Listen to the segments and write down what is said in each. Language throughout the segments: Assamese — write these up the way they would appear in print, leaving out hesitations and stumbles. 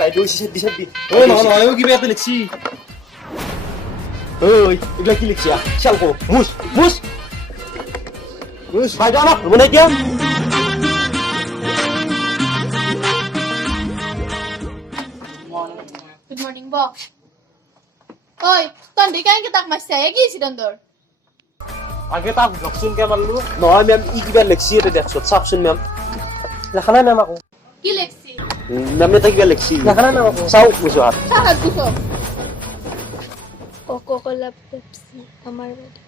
বাইদেউ দিছে ও নহয় ও কিবা এটা লিখছি ওই এগুলা কি লিখছি শালকো মুস মুস মুস বাইদেউ আমার মনে কি Good morning, Bo. Oi, ton di kain kita mas saya কি ছিল তোর? আগে তা জকসুন কে মারলু নহয় ম্যাম ই কিবা লিখছি এটা দেখছো চাপছুন ম্যাম লেখা নাই ম্যাম আকো কি লেখছি? ম্যাম এটা কিবা লিখছি লেখা নাই ম্যাম আকো চাও বুঝো হাত সাহায্য দিছো। কোকোকোলা পেপসি আমার বাড়ি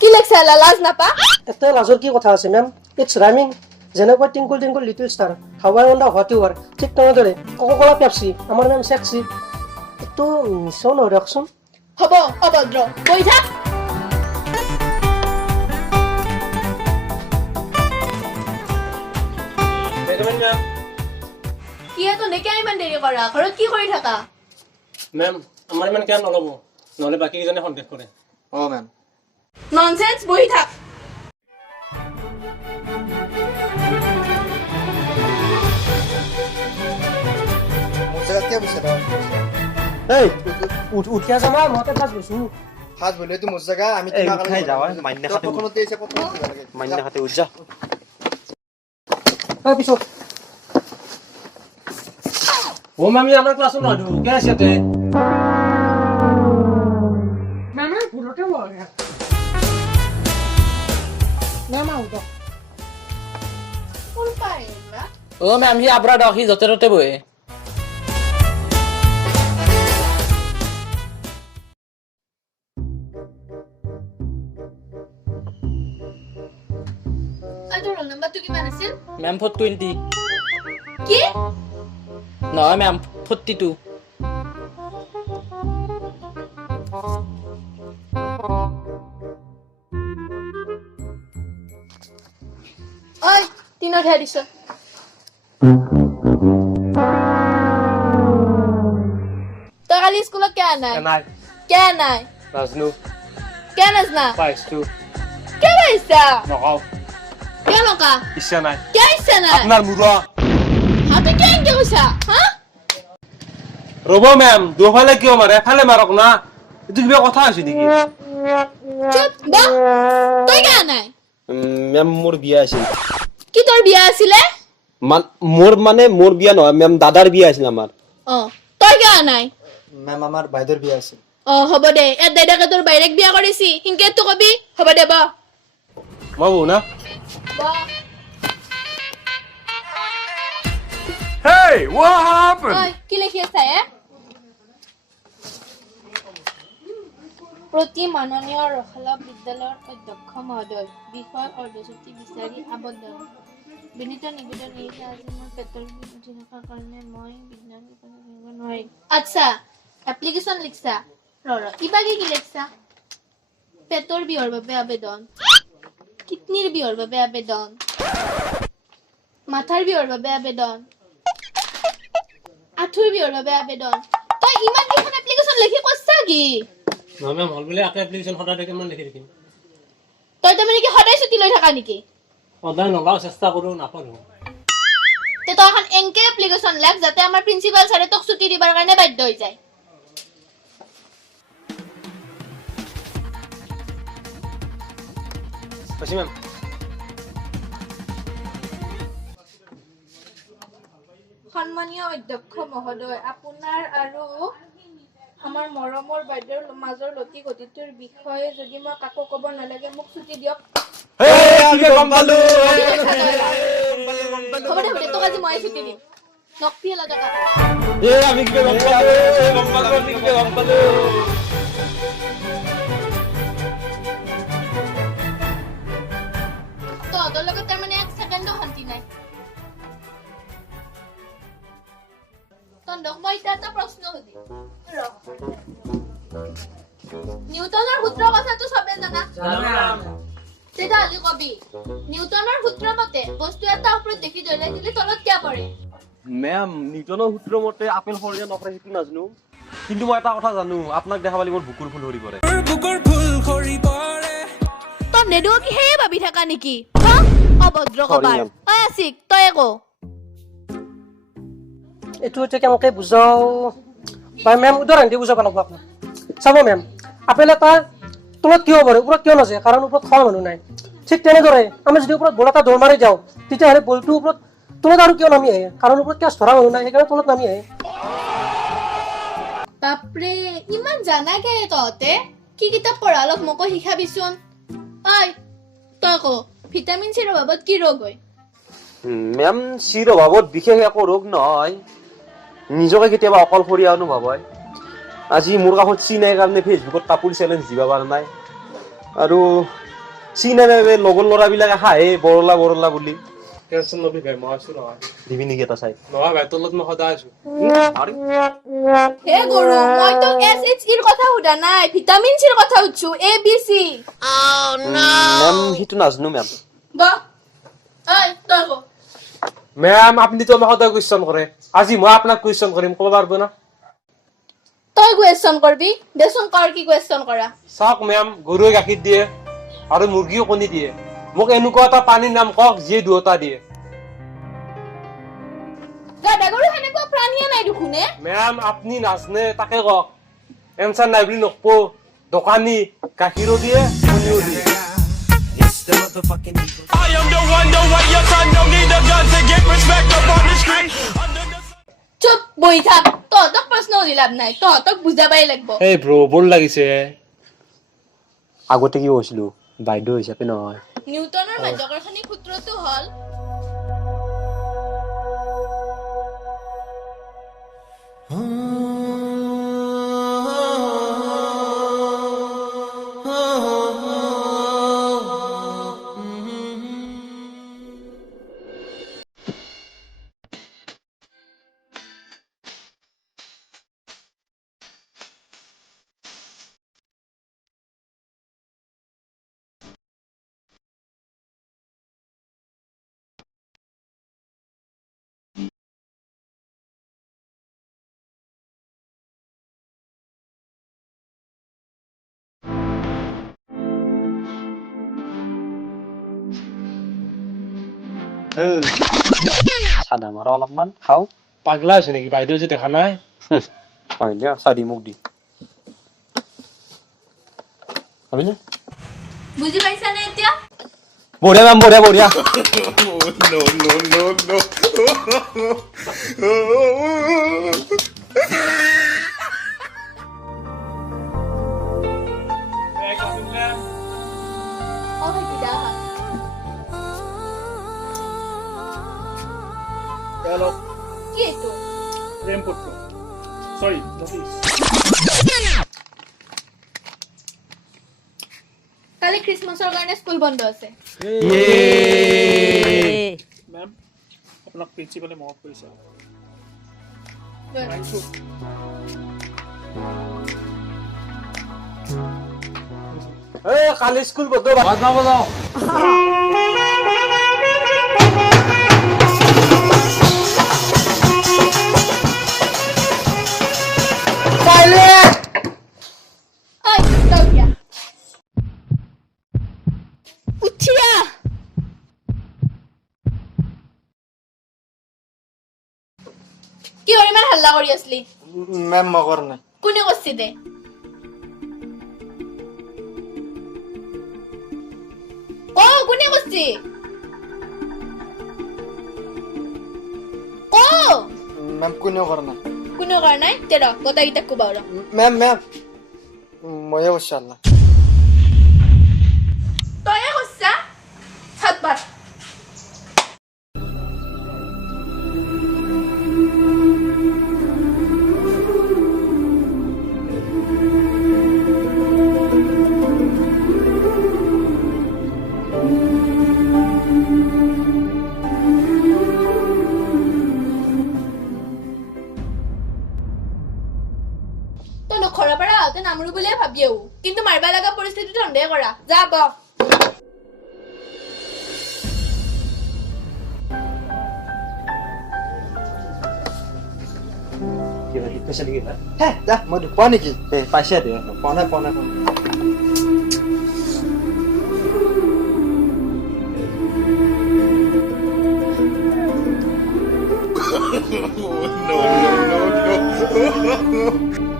কি লেখছে লাজ না পা? এটা লাজৰ কি কথা আছে ম্যাম ইটস ৰাইমিং যেনেকৈ twinkle twinkle little star how I অন দা হট ইউৰ ঠিক তেনেদৰে কোকোকোলা পেপচি আমাৰ নাম সেক্সি এইটো মিছন নহয় ৰকচোন হব অভদ্ৰ বই থাক। দেখবেন ম্যাম কি তো নেকে ইমান দেৰি কৰা ঘৰত কি কৰি থাকা? ম্যাম আমাৰ ইমান কেন নলব নহলে বাকি কিজনে সন্দেহ কৰে ও ম্যাম ননসেন্স বই থাক। মোজাকে বুঝছে না এই উঠিয়া যাবা মতে পাছ গৈছো হাত বলে তো মোজাকা আমি এই কিনা উঠাই যাও মান্য খাতে কখনো দিয়েছে কখনো লাগে মান্য খাতে উজ্জা তাৰ পিছত ও মামি আমাৰ ক্লাস না দু কে আছে মামা ভুলতে মৰে না মা উঠ কোন পায় না? ও ম্যাম হি আবরা ডক হি যতে ততে বয়ে আর তোর রোল নাম্বার তো কি মানছিল? ম্যাম 420 কি? নহয় ম্যাম 42 ওই তিনো ঠেয়া দিছ। তই কালি স্কুলত কে নাই? নাই কে নাই? নাজনু কে নাজ না? পাইছু কে পাইছা? নকাও কে নকা? ইচ্ছা নাই কে ইচ্ছা নাই? আপনার মুরা হাতে কে ইনকে কৈছা? হা? রব ম্যাম দুফালে কিয় মারে এফালে মারক না এটো কিবা কথা আছে নেকি চুপ বা তই কে নাই? ম্যাম মোর বিয়া আছিল কি তোর বিয়া আছিলে? মোর বিয়া নহয় ম্যাম দাদার বিয়া আছিল আমার অ তই কে নাই? ম্যাম আমার বাইদের বিয়ে আছে অ হ'ব দে এ দাদাকে তোর বাইরেক বিয়া কৰিছি হিংকে তো কবি হ'ব দে বা বাবু না বা Hey, what happened? ঐ কি লিখি আছা প্ৰতি মাননীয় ৰখালা বিদ্যালয়ৰ অধ্যক্ষ মহোদয় বিষয় অৰ্ধচুটি বিচাৰি আবেদন বিনীত নিবেদন এই যে আজি মোৰ পেটৰ বিষ উঠি থকাৰ কাৰণে মই বিজ্ঞান কৰিব নোৱাৰিম আচ্ছা এপ্লিকেশ্যন লিখছা ইবাগে কি লিখছা পেটৰ বিহৰ বাবে আবেদন কিডনিৰ বিহৰ বাবে আবেদন মাথাৰ বিহৰ বাবে আবেদন আঠুৰ বিহৰ বাবে আবেদন তই ইমান কেইখন এপ্লিকেশ্যন লিখি কৈছা কি নহয় ম্যাম হল বলে একটা এপ্লিকেশন সদায় দেখে মান লিখি দেখিম তই তাৰমানে কি সদায় ছুটি লৈ থাকা নেকি সদায় নলাও চেষ্টা কৰো নাপাৰো তে তই এখন এনকে এপ্লিকেশ্যন লেখ যাতে আমাৰ প্ৰিন্সিপাল ছাৰে তোক ছুটি দিবৰ কাৰণে বাধ্য হৈ যায় বুঝছি ম্যাম সন্মানীয় অধ্যক্ষ মহোদয় আপোনাৰ আৰু আমাৰ মৰমৰ বাইদেউৰ মাজৰ লতি গতিটোৰ বিষয়ে যদি মই কাকো ক'ব নালাগে মোক ছুটি দিয়ক আমি গম পালো হ'ব দে তোক আজি মই ছুটি দিম নকপি হলা টকা আমি কি গম পালো আমি কি গম পালো তহঁতৰ লগত তাৰমানে এক ছেকেণ্ডো শান্তি নাই তহঁতক মই এতিয়া এটা প্ৰশ্ন সুধিম নিউটনৰ সূত্ৰৰ কথাটো চবে জানা তেতিয়াহ'লে কবি নিউটনৰ সূত্ৰ মতে বস্তু এটা ওপৰত দেখি জ্বলাই দিলে তলত কিয় পৰে ম্যাম নিউটনৰ সূত্ৰ মতে আপেল সৰিয়া নপৰে সেইটো নাজানো কিন্তু মই এটা কথা জানো আপোনাক দেখা পালে মোৰ বুকুৰ ফুল সৰি পৰে বেতন নেদিও কি সেয়ে ভাবি থাকা নেকি অভদ্ৰ কবাৰ ma'am. আছিক তই কো এইটো এতিয়া কেনেকৈ বুজাও বা মেম উদাহৰণ দি বুজাব লাগিব আপোনাক চাব মেম আপেল এটা তলত কিয় পাৰে ওপৰত কিয় নাযায় কাৰণ ওপৰত খোৱা মানুহ নাই ঠিক তেনেদৰে আমি যদি ওপৰত বল এটা দৌৰ মাৰি যাওঁ তেতিয়াহ'লে বলটো ওপৰত তলত আৰু কিয় নামি আহে কাৰণ ওপৰত কেছ ধৰা মানুহ নাই সেইকাৰণে তলত নামি আহে বাপৰে ইমান জানা কে তহঁতে কি কিতাপ পঢ়া অলপ মোকো শিকাবিচোন ঐ তই কো ভিটামিন চিৰ অভাৱত কি ৰোগ হয় মেম চিৰ অভাৱত বিশেষ একো ৰোগ নহয় নিজকে কেতিয়াবা অকলশৰীয়া অনুভৱ হয় আজি মোৰ কাষত চি নাই কাৰণে ফেচবুকত কাপোৰ চেলেঞ্জ দিব পৰা নাই আৰু চি নাই লগৰ ল'ৰাবিলাকে হাঁহে বৰলা বৰলা বুলি টেনচন ল'বি ভাই মই আছো নহয় দিবি নেকি এটা চাই নহয় ভাই তোৰ লগত মই সদায় আছো হে গুৰু মই তো এছএইচ ইৰ কথা সুধা নাই ভিটামিন চিৰ কথা উঠছো এ বি সি মেম সেইটো নাজানো মেম বা ঐ তই কো মেম আপুনি তো আমাক সদায় কুৱেশ্যন কৰে আজি মই আপোনাক কুৱেশ্যন কৰিম ক'ব পাৰিব না তই কুৱেশ্যন কৰবি দেচোন কৰ কি কুৱেশ্যন কৰা চাওক মেম গৰুৱে গাখীৰ দিয়ে আৰু মুৰ্গীও কণী দিয়ে মোক এনেকুৱা এটা পানীৰ নাম কওক যিয়ে দুটা দিয়ে গাধা গৰু সেনেকুৱা প্ৰাণীয়ে নাই দেখোনে মেম আপুনি নাজনে তাকে কওক এনচাৰ নাই বুলি নকব দোকানী গাখীৰো দিয়ে কণীও দিয়ে চুপ বহি থাক তহঁতক প্ৰশ্ন সুধি লাভ নাই তহঁতক বুজাবাই লাগিব এই ব্ৰ বৰ লাগিছে আগতে কি কৈছিলো বাইদেউ হিচাপে নহয় নিউটনৰ মাধ্যাকৰ্ষণিক সূত্ৰটো হ'ল চাদা মাৰা অলপমান খাওঁ পাগলা আছে নেকি বাইদেউ যে দেখা নাই হয় দিয়া চাদি মোক দি হবিনে বুজি পাইছানে এতিয়া বঢ়িয়া মেম বঢ়িয়া বঢ়িয়া অ কিদা Hello, কি এইটো Remporto. Sorry, notice. কালি খ্ৰীষ্টমাছৰ কাৰণে স্কুল বন্ধ আছে Ma'am, আপোনাক প্ৰিন্সিপালে মনত কৰিছে। এই কালি স্কুল বন্ধ বাজাব যাওঁ ঐ তই উঠিয়া উঠিয়া কিয় ইমান হাল্লা কৰি আছিলি মেম মই কৰা নাই কোনে কৈছি দে ক কোনে কৈছি ক মেম কোনেও কৰা নাই কোনেও কৰা নাই তেৰ গোটেইকেইটাক ক'বা আৰু মেম মেম ময়ে কৈছো আল্লাহ তয়ে কৈছা হাত পাত ঘৰৰ পৰা আহোঁতে নামৰো বুলিয়ে ভাবি আহো কিন্তু মাৰিবা লগা পৰিস্থিতিটো সন্দেহ কৰা যা ব হে যা মই পোৱা নেকি পাইছে দে পোৱা নাই no, no, no, no.